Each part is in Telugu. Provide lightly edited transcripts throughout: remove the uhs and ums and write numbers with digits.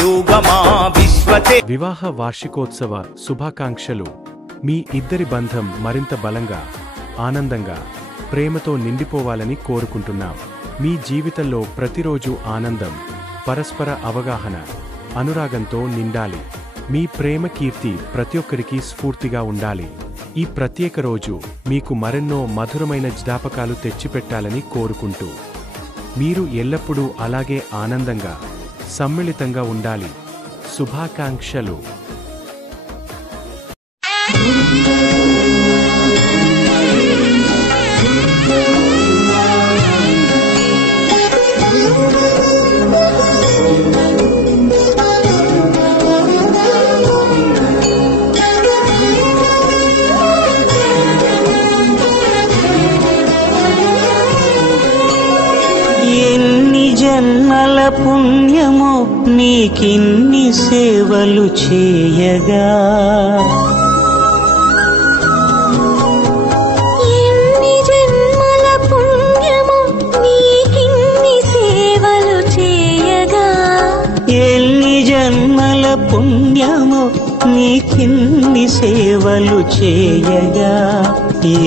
యుగమా విశ్వతే. వివాహ వార్షికోత్సవ శుభాకాంక్షలు. మీ ఇద్దరి బంధం మరింత బలంగా, ఆనందంగా, ప్రేమతో నిండిపోవాలని కోరుకుంటున్నాం. మీ జీవితంలో ప్రతిరోజు ఆనందం, పరస్పర అవగాహన, అనురాగంతో నిండాలి. మీ ప్రేమ కీర్తి ప్రతి ఒక్కరికి స్ఫూర్తిగా ఉండాలి. ఈ ప్రత్యేక రోజు మీకు మరెన్నో మధురమైన జ్ఞాపకాలు తెచ్చిపెట్టాలని కోరుకుంటూ, మీరు ఎల్లప్పుడూ అలాగే ఆనందంగా, సమ్మిళితంగా ఉండాలి. శుభాకాంక్షలు. జన్మల పుణ్యము నీకిన్ని సేవలు చేయగా, ఎన్ని జన్మల పుణ్యము నీకిన్ని సేవలు చేయగా, ఎన్ని జన్మల పుణ్యము నీకిన్ని సేవలు చేయగా,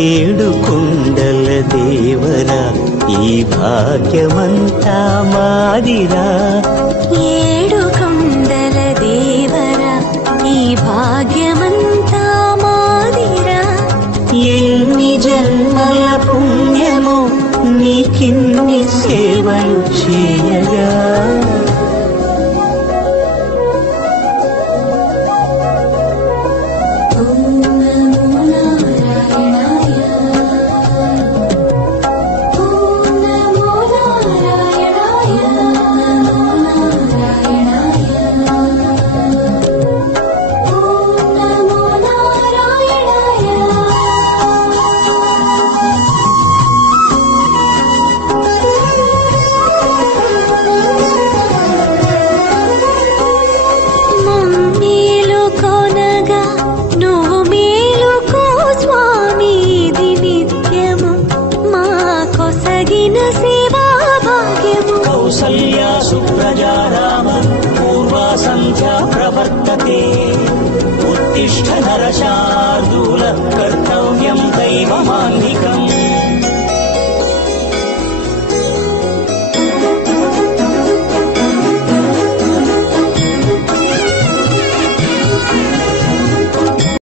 ఏడు కొండల దేవరా ఈ భాగ్యమంతా మాదిరా, ఏడు కొండల దేవరా ఈ భాగ్యమంతా మాదిరా. ఎన్ని జన్మల పుణ్యము నీకిన్ని సేవలు చేయగా. కౌసల్యా సుప్రజా రామ పూర్వా సంధ్యా ప్రవర్తతే. ఉత్తిష్ఠ నరశార్దూల కర్తవ్యం దైవమాన్నికం.